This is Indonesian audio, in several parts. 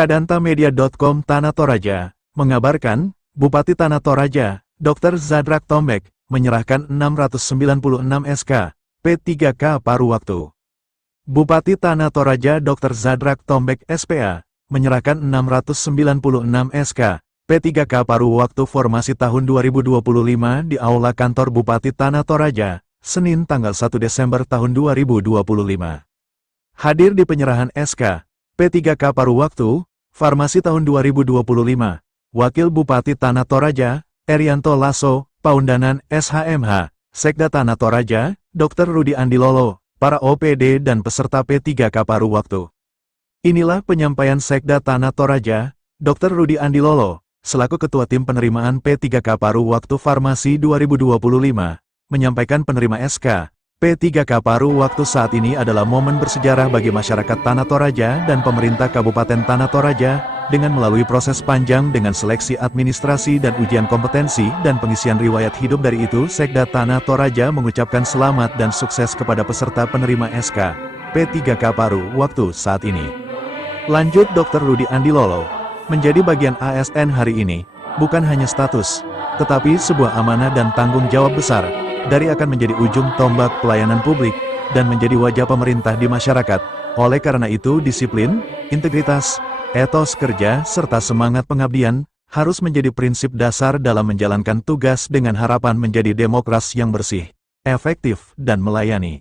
Kadantamedia.com Tanah Toraja mengabarkan, Bupati Tanah Toraja, Dr. Zadrak Tombek, menyerahkan 696 SK, P3K paruh waktu. Bupati Tanah Toraja Dr. Zadrak Tombek SPA, menyerahkan 696 SK, P3K paruh waktu formasi tahun 2025 di Aula Kantor Bupati Tanah Toraja, Senin tanggal 1 Desember tahun 2025. Hadir di penyerahan SK, P3K paruh waktu, Farmasi tahun 2025, Wakil Bupati Tanah Toraja, Erianto Lasso, Paundanan SHMH, Sekda Tanah Toraja, Dr. Rudi Andilolo, para OPD dan peserta P3K paruh waktu. Inilah penyampaian Sekda Tanah Toraja, Dr. Rudi Andilolo, selaku Ketua Tim Penerimaan P3K paruh waktu Farmasi 2025, menyampaikan penerima SK, P3K paruh waktu saat ini adalah momen bersejarah bagi masyarakat Tanah Toraja dan pemerintah Kabupaten Tanah Toraja, dengan melalui proses panjang dengan seleksi administrasi dan ujian kompetensi dan pengisian riwayat hidup. Dari itu, Sekda Tanah Toraja mengucapkan selamat dan sukses kepada peserta penerima SK, P3K paruh waktu saat ini. Lanjut Dr. Rudi Andilolo, menjadi bagian ASN hari ini, bukan hanya status, tetapi sebuah amanah dan tanggung jawab besar, dari akan menjadi ujung tombak pelayanan publik, dan menjadi wajah pemerintah di masyarakat. Oleh karena itu disiplin, integritas, etos kerja, serta semangat pengabdian, harus menjadi prinsip dasar dalam menjalankan tugas dengan harapan menjadi demokrasi yang bersih, efektif, dan melayani.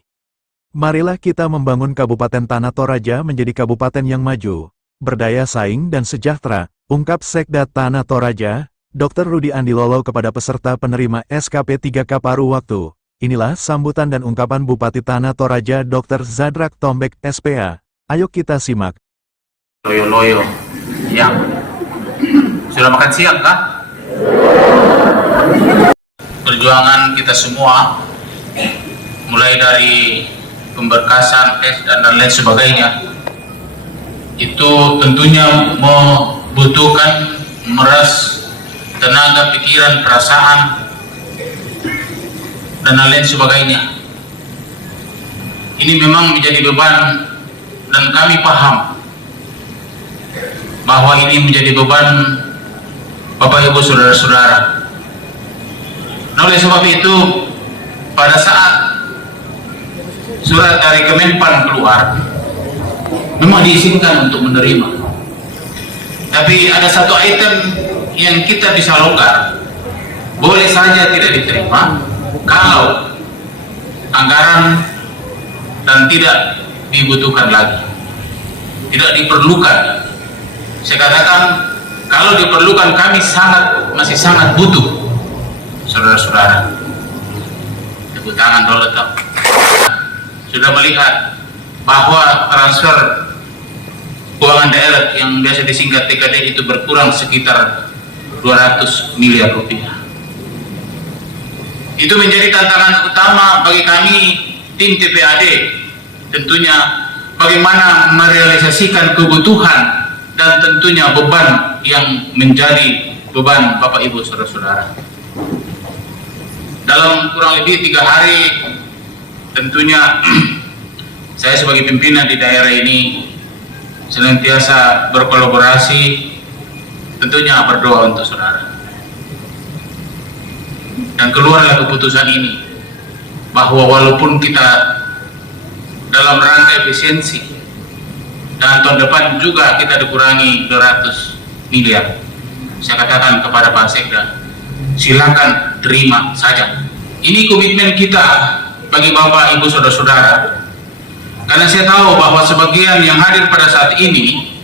Marilah kita membangun Kabupaten Tanah Toraja menjadi kabupaten yang maju, berdaya saing dan sejahtera, ungkap Sekda Tanah Toraja, Dr. Rudi Andilolo kepada peserta penerima SKP 3K paruh waktu. Inilah sambutan dan ungkapan Bupati Tanah Toraja Dr. Zadrak Tombek SPA. Ayo kita simak. Loyo-loyo yang sudah makan siang kah? Perjuangan kita semua, mulai dari pemberkasan tes dan lain sebagainya, itu tentunya membutuhkan meras tenaga, pikiran, perasaan, dan lain sebagainya. Ini memang menjadi beban, dan kami paham bahwa ini menjadi beban Bapak Ibu Saudara-saudara. Nah, oleh sebab itu, pada saat surat dari Kemenpan keluar, memang diizinkan untuk menerima. Tapi ada satu item yang kita bisa longgar, boleh saja tidak diterima kalau anggaran dan tidak dibutuhkan lagi, tidak diperlukan. Saya katakan, kalau diperlukan, kami masih sangat butuh, saudara-saudara. Tepuk tangan dulu, sudah melihat bahwa transfer keuangan daerah yang biasa disingkat TKD itu berkurang sekitar 200 miliar rupiah. Itu menjadi tantangan utama bagi kami tim TPAD, tentunya bagaimana merealisasikan kebutuhan dan tentunya beban yang menjadi beban Bapak Ibu Saudara-saudara. Dalam kurang lebih 3 hari, tentunya saya sebagai pimpinan di daerah ini senantiasa berkolaborasi, tentunya berdoa untuk saudara. Dan keluarlah keputusan ini, bahwa walaupun kita dalam rangka efisiensi, dan tahun depan juga kita dikurangi 200 miliar, saya katakan kepada Pak Sekda, silakan terima saja. Ini komitmen kita bagi Bapak Ibu Saudara-saudara, karena saya tahu bahwa sebagian yang hadir pada saat ini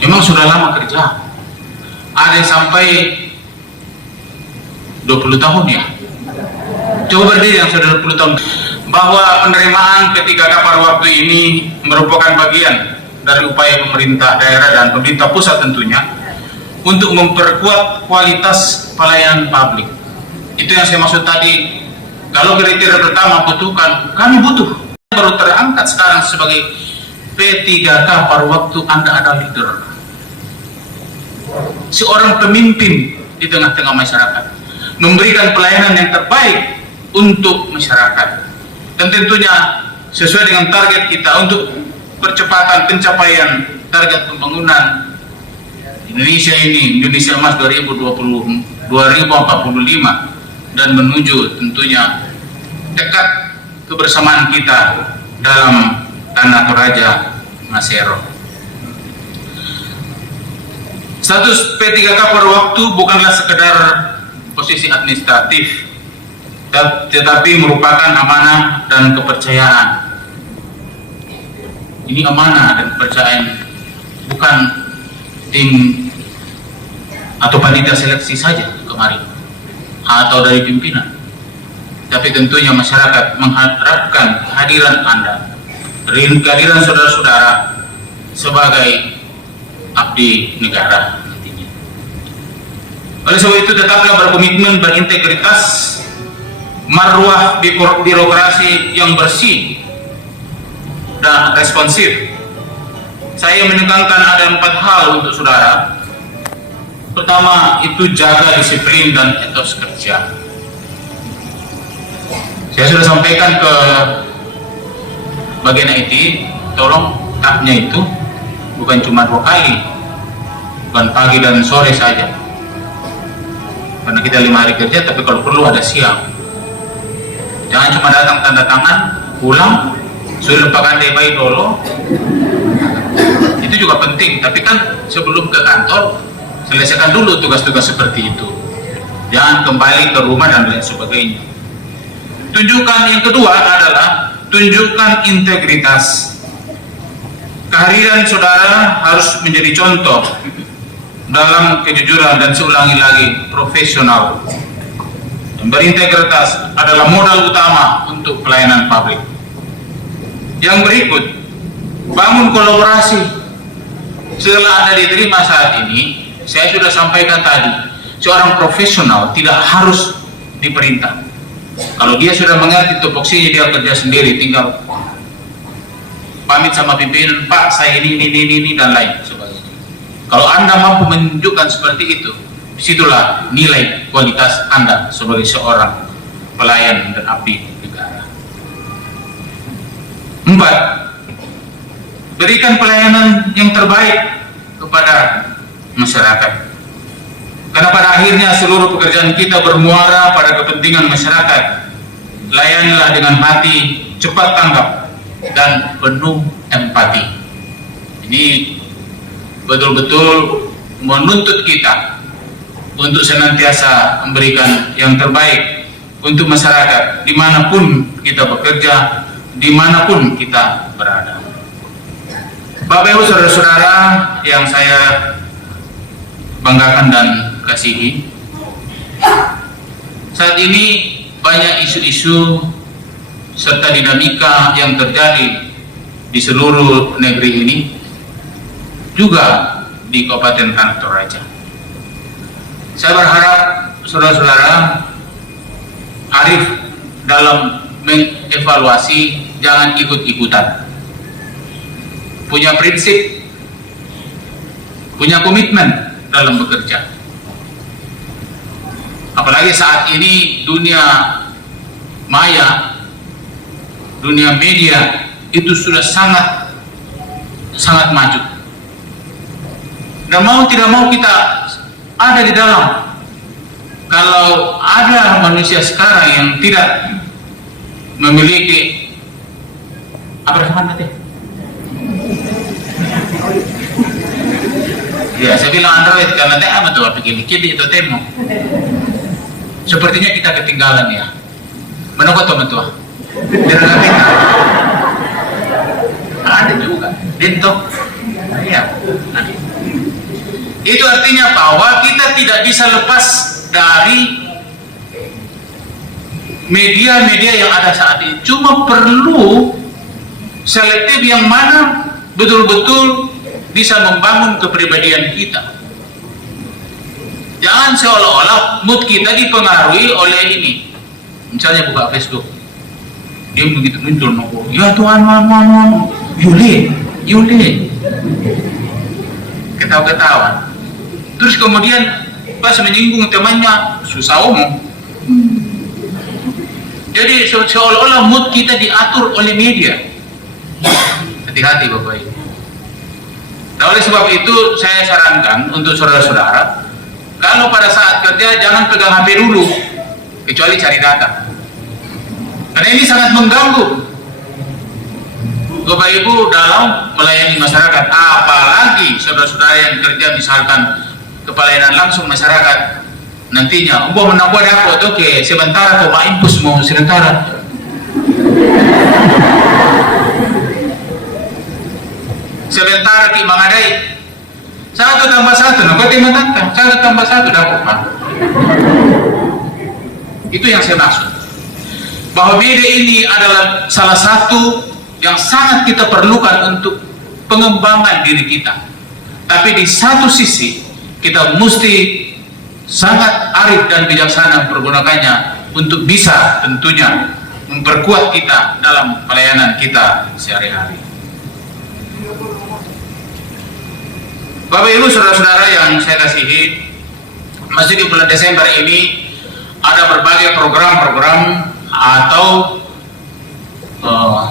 memang sudah lama kerja. Ada yang sampai 20 tahun ya. Coba berdiri yang sudah 20 tahun. Bahwa penerimaan P3K paruh waktu ini merupakan bagian dari upaya pemerintah daerah dan pemerintah pusat tentunya untuk memperkuat kualitas pelayanan publik. Itu yang saya maksud tadi. Kalau kriteria pertama butuhkan, kami butuh. Baru terangkat sekarang sebagai P3K paruh waktu, Anda ada leader, seorang pemimpin di tengah-tengah masyarakat, memberikan pelayanan yang terbaik untuk masyarakat, dan tentunya sesuai dengan target kita untuk percepatan pencapaian target pembangunan Indonesia ini, Indonesia Emas 2045 dan menuju tentunya dekat kebersamaan kita dalam Tanah Toraja Masero. Status P3K per waktu bukanlah sekedar posisi administratif, tetapi merupakan amanah dan kepercayaan. Ini amanah dan kepercayaan, bukan tim atau panitia seleksi saja kemarin atau dari pimpinan, tapi tentunya masyarakat mengharapkan kehadiran Anda, kehadiran saudara-saudara sebagai abdi negara nantinya. Oleh sebab itu, tetaplah berkomitmen, berintegritas, marwah birokrasi yang bersih dan responsif. Saya menekankan ada 4 hal untuk saudara. Pertama, itu jaga disiplin dan etos kerja. Saya sudah sampaikan ke bagian IT, tolong tahapnya itu bukan cuma 2 kali, bukan pagi dan sore saja, karena kita 5 hari kerja, tapi kalau perlu ada siang. Jangan cuma datang tanda tangan, pulang, sudah lupakan bayi dulu. Itu juga penting, tapi kan sebelum ke kantor selesaikan dulu tugas-tugas seperti itu, jangan kembali ke rumah dan lain sebagainya. Tunjukkan, yang kedua adalah tunjukkan integritas. Kehadiran saudara harus menjadi contoh dalam kejujuran dan seulangi lagi profesional. Dan berintegritas adalah modal utama untuk pelayanan publik. Yang berikut, bangun kolaborasi. Setelah Anda diterima saat ini, saya sudah sampaikan tadi, seorang profesional tidak harus diperintah. Kalau dia sudah mengerti tupoksinya, dia kerja sendiri, tinggal pamit sama pimpinan, Pak saya ini dan lain sebagainya. Kalau Anda mampu menunjukkan seperti itu, disitulah nilai kualitas Anda sebagai seorang pelayan dan abdi negara. 4. Berikan pelayanan yang terbaik kepada masyarakat, karena pada akhirnya seluruh pekerjaan kita bermuara pada kepentingan masyarakat. Layanilah dengan hati, cepat tanggap, dan penuh empati. Ini betul-betul menuntut kita untuk senantiasa memberikan yang terbaik untuk masyarakat dimanapun kita bekerja, dimanapun kita berada. Bapak Ibu saudara-saudara yang saya banggakan dan kasihi, saat ini banyak isu-isu serta dinamika yang terjadi di seluruh negeri ini, juga di Kabupaten Tanah Toraja. Saya berharap saudara-saudara arif dalam mengevaluasi, jangan ikut-ikutan. Punya prinsip, punya komitmen dalam bekerja. Apalagi saat ini dunia maya, dunia media itu sudah sangat maju. Dan mau tidak mau kita ada di dalam. Kalau ada manusia sekarang yang tidak memiliki apa namanya? Ya, saya bilang Android karena dia betul begini, kini itu temo. Sepertinya kita ketinggalan ya. Mana kau tahu betul? Ada juga, Dinto. Ya. Itu artinya bahwa kita tidak bisa lepas dari media-media yang ada saat ini. Cuma perlu selektif yang mana betul-betul bisa membangun kepribadian kita. Jangan seolah-olah mood kita dipengaruhi oleh ini. Misalnya buka Facebook, dia begitu muncul, ya Tuhan, Yuli, ketawa-ketawa. Terus kemudian pas menyinggung temannya, susah omong. Jadi seolah-olah mood kita diatur oleh media. Hati-hati Bapak Ibu. Nah, oleh sebab itu saya sarankan untuk saudara-saudara, kalau pada saat kerja jangan pegang HP dulu, kecuali cari data. Karena ini sangat mengganggu Bapak Ibu dalam melayani masyarakat, apalagi saudara-saudara yang kerja misalkan kepelayanan langsung masyarakat. Nantinya, umpah menambah dapat, oke, sebentar kok impus mau sebentar. Sebentar ki mangadai 1 tambah 1, nah kau terima tantang 1 tambah 1 dapat Pak. Itu yang saya maksud, bahwa media ini adalah salah satu yang sangat kita perlukan untuk pengembangan diri kita. Tapi di satu sisi kita mesti sangat arif dan bijaksana mempergunakannya untuk bisa tentunya memperkuat kita dalam pelayanan kita sehari-hari. Bapak Ibu saudara-saudara yang saya kasihi, masih di bulan Desember ini ada berbagai program-program atau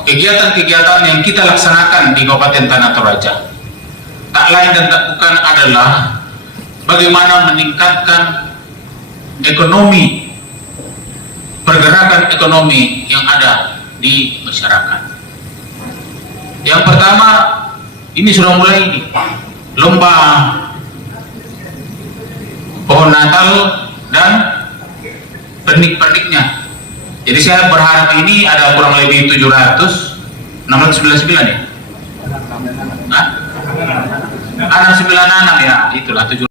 kegiatan-kegiatan yang kita laksanakan di Kabupaten Tanah Toraja. Tak lain dan tak bukan adalah bagaimana meningkatkan ekonomi, pergerakan ekonomi yang ada di masyarakat. Yang pertama, ini sudah mulai ini lomba pohon Natal dan pernik-perniknya. Jadi saya berharap ini ada kurang lebih 699 ya? Hah? 696 ya, itulah 7.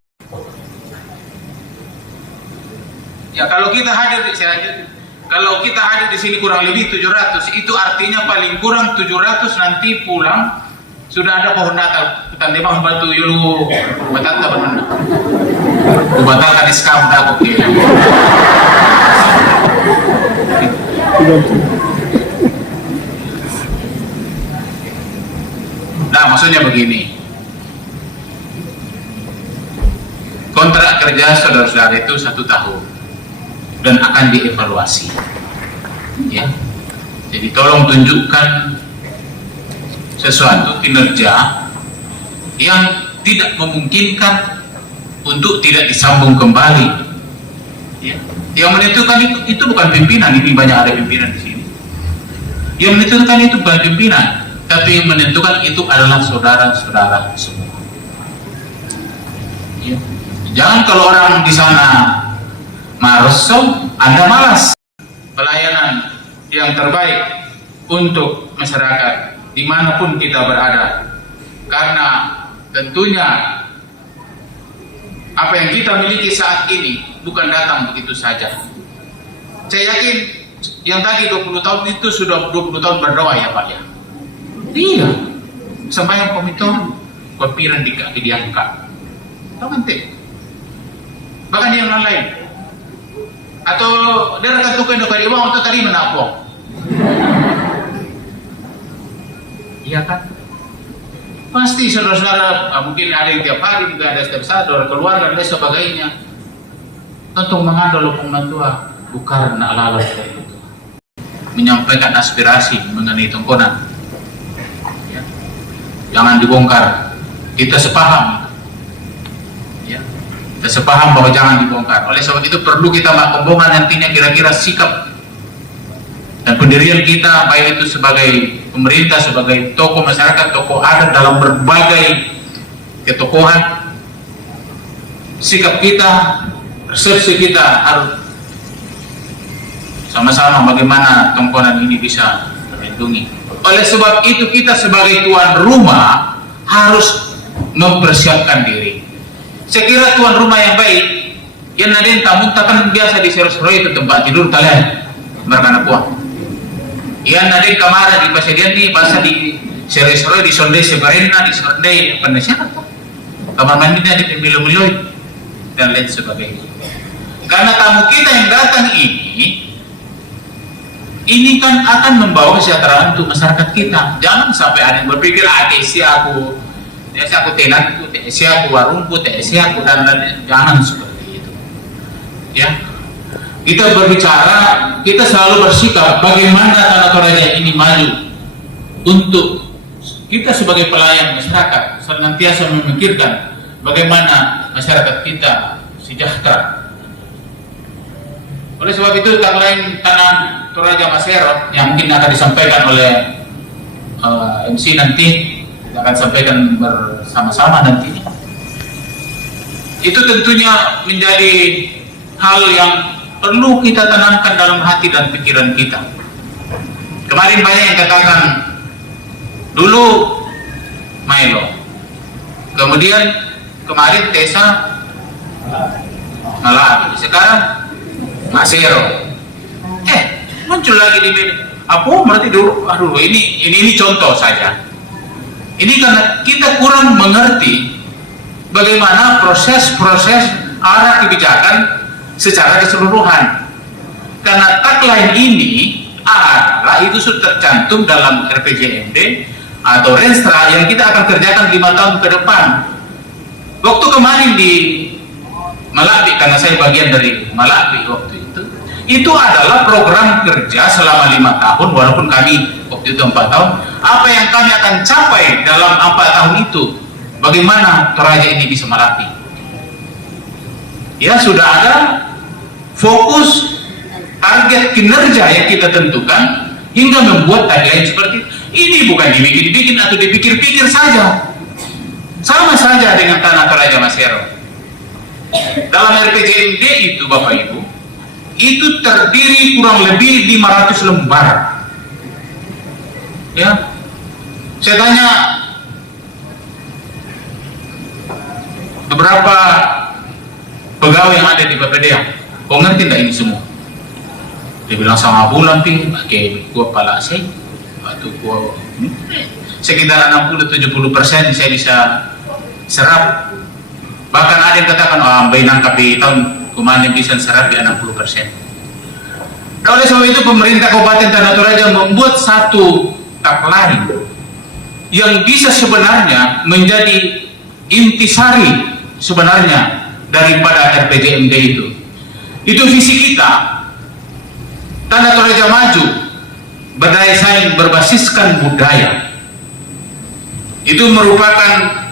Ya kalau kita hadir di kalau kita hadir di sini kurang lebih 700, itu artinya paling kurang 700 nanti pulang sudah ada pohon Natal. Kita memang membantu yulu batata benar. Batalkan iskam dah oke. Nah, maksudnya begini. Kontrak kerja saudara-saudara itu 1 tahun dan akan dievaluasi. Ya. Jadi tolong tunjukkan sesuatu kinerja yang tidak memungkinkan untuk tidak disambung kembali. Ya. Yang menentukan itu bukan pimpinan, ini banyak ada pimpinan di sini. Yang menentukan itu bukan pimpinan, tapi yang menentukan itu adalah saudara-saudara semua. Ya. Jangan kalau orang di sana marosom, Anda malas. Pelayanan yang terbaik untuk masyarakat dimanapun kita berada, karena tentunya apa yang kita miliki saat ini bukan datang begitu saja. Saya yakin yang tadi 20 tahun itu sudah 20 tahun berdoa ya Pak ya. Iya, sembahyang komiton kepiran di kaki diangkat. Tahu nanti. Bahkan yang lain. Atau dia akan tukar dari uang untuk tadi menapong. Iya kan? Pasti saudara-saudara, mungkin ada yang tiap hari, juga ada setiap saat, keluarga dan sebagainya. Tentu mengandung lopong natua, bukan ala-ala itu. Menyampaikan aspirasi mengenai tongkonan. Ya. Jangan dibongkar. Kita sepaham. Ya. Kita sepaham bahwa jangan dibongkar. Oleh sebab itu perlu kita pembohongan nantinya kira-kira sikap dan pendirian kita, baik itu sebagai pemerintah, sebagai tokoh masyarakat, tokoh adat dalam berbagai ketokohan, sikap kita, persepsi kita harus sama-sama bagaimana tongkonan ini bisa terlindungi. Oleh sebab itu kita sebagai tuan rumah harus mempersiapkan diri. Saya kira tuan rumah yang baik, yang nadin tamu kan biasa di sero-sero itu tempat tidur kalian berkana puang. Yang nadin kamar di pasedian di bahasa di sero-sero di sonde sebarena di sonde penasihat. Kamar mandinya di pemilu-milu dan lain sebagainya. Karena tamu kita yang datang ini kan akan membawa kesejahteraan untuk masyarakat kita. Jangan sampai ada yang berpikir, si aku tenanku, si aku warungku, si aku dan lain. Jangan seperti itu. Ya, kita berbicara, kita selalu bersikap bagaimana Tanah Toraja ini maju untuk kita sebagai pelayan masyarakat senantiasa memikirkan bagaimana masyarakat kita sejahtera. Oleh sebab itu tagline Tanah Toraja Masero yang mungkin akan disampaikan oleh MC nanti, kita akan sampaikan bersama-sama nanti. Itu tentunya menjadi hal yang perlu kita tanamkan dalam hati dan pikiran kita. Kemarin banyak yang katakan, dulu Milo, kemudian kemarin Tesa, malah sekarang Masero. Muncul lagi di media. Apa berarti dulu? Aduh, ini contoh saja. Ini karena kita kurang mengerti bagaimana proses-proses arah kebijakan secara keseluruhan. Karena tagline ini adalah itu sudah tercantum dalam RPJMD atau Renstra yang kita akan kerjakan 5 tahun ke depan. Waktu kemarin di Malawi, karena saya bagian dari Malawi waktu itu adalah program kerja selama 5 tahun, walaupun kami waktu itu 4 tahun. Apa yang kami akan capai dalam 4 tahun itu, bagaimana Toraja ini bisa merapi. Ya, sudah ada fokus target kinerja yang kita tentukan hingga membuat tagline seperti ini. Bukan dibikin-bikin atau dipikir-pikir saja, sama saja dengan Tanah Toraja Masero. Dalam RPJMD itu Bapak Ibu, itu terdiri kurang lebih 500 lembar. Ya, saya tanya beberapa pegawai yang ada di BPDA, kau ngerti tidak ini semua? Dia bilang sama bulan pi, pakai gua pala saya, atau gua sekitar 60-70% saya bisa serap. Bahkan ada yang katakan, bayi nangkap di tahun kemarin bisa serap di 60%. Nah, oleh sebab itu pemerintah Kabupaten Tanah Toraja membuat satu tagline yang bisa sebenarnya menjadi intisari sebenarnya daripada RPJMD itu. Itu visi kita, Tanah Toraja maju, berdaya saing berbasiskan budaya. Itu merupakan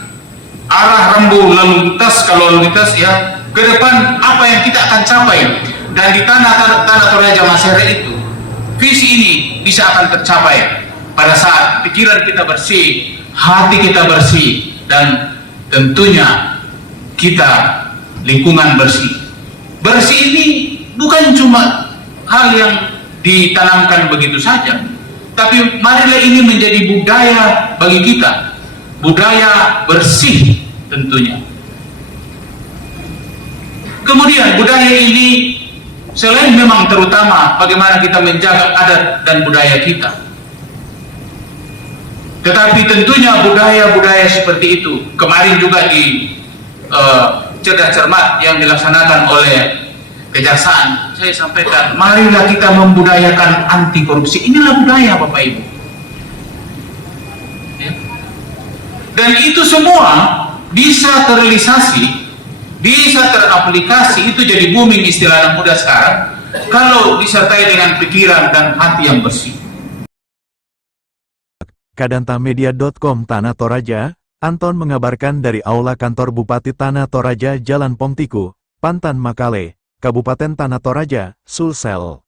arah rembu lalu lintas, kalau lalu lintas ya ke depan apa yang kita akan capai. Dan di Tanah Toraja Masero itu visi ini bisa akan tercapai pada saat pikiran kita bersih, hati kita bersih, dan tentunya kita lingkungan bersih. Bersih ini bukan cuma hal yang ditanamkan begitu saja, tapi marilah ini menjadi budaya bagi kita, budaya bersih tentunya. Kemudian budaya ini selain memang terutama bagaimana kita menjaga adat dan budaya kita, tetapi tentunya budaya-budaya seperti itu kemarin juga di Cerdas Cermat yang dilaksanakan oleh Kejaksaan, saya sampaikan, marilah kita membudayakan anti korupsi. Inilah budaya Bapak Ibu. Ya. Dan itu semua bisa terrealisasi, bisa teraplikasi, itu jadi booming istilah anak muda sekarang, kalau disertai dengan pikiran dan hati yang bersih. Kadantamedia.com Tanah Toraja, Anton mengabarkan dari Aula Kantor Bupati Tanah Toraja Jalan Pongtiku, Pantan Makale, Kabupaten Tanah Toraja, Sulsel.